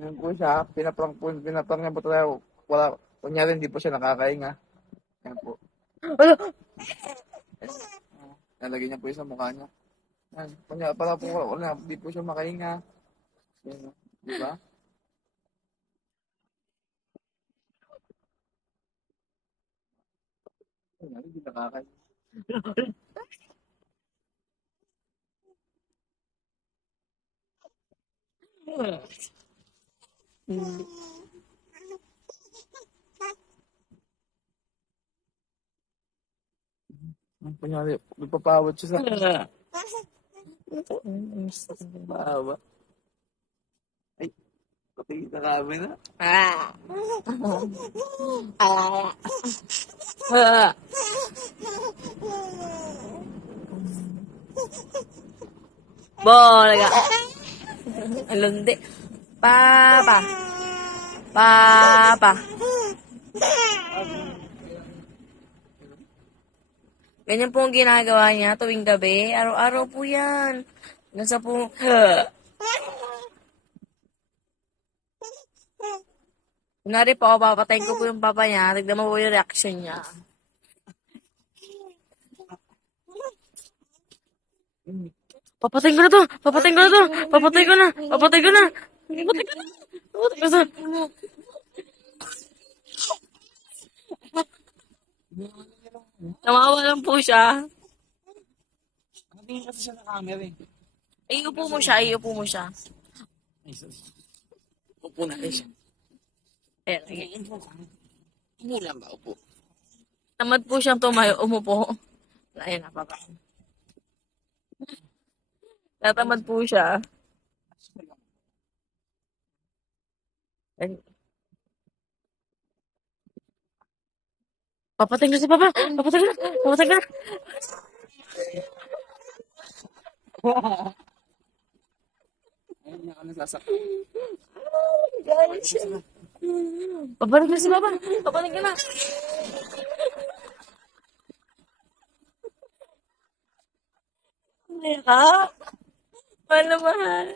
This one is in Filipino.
Yun po siya, pinaprank niya po tayo. Wala, kunyari hindi po siya nakakahinga. Yan po. Ano? Yan. Nalagay niya po yung sa mukha niya. Yan. Kunyari, para po, wala, hindi po siya makahinga. Yan. Di ba? Kunyari, hindi nakakahinga. Kunyari, nagpapawad siya sa baba. Ay, patingin na kami na. Ah. Ah. Ah. Bola. Alundi. Papa. Papa. Ganyan po ang ginagawa niya tuwing gabi. Araw-araw po yan. Nasa po... Kunwari po, papatayin ko po yung papa niya. Tignan mo po yung reaction niya. Papatayin ko na to! Papatayin ko na to! Papatayin ko na! Papatayin ko na! Papatayin ko na! Papatayin ko na! Nawawa lang po siya. Nakatingin kasi siya sa camera eh. Iupo mo siya, iupo mo siya. Ay, sus. Upo natin siya. Ayan, ayan. Upo lang ba? Upo. Tamad po siyang tumayo, umupo. Ayan na, papa. Tatamad po siya. Ayan. Papatayin ko si papa! Papatayin ko na! Papatayin ko na! Ayun niya ka nasasak. Galit siya. Papatayin ko si papa! Papatayin ko na! Ano ka? Mahal na mahal.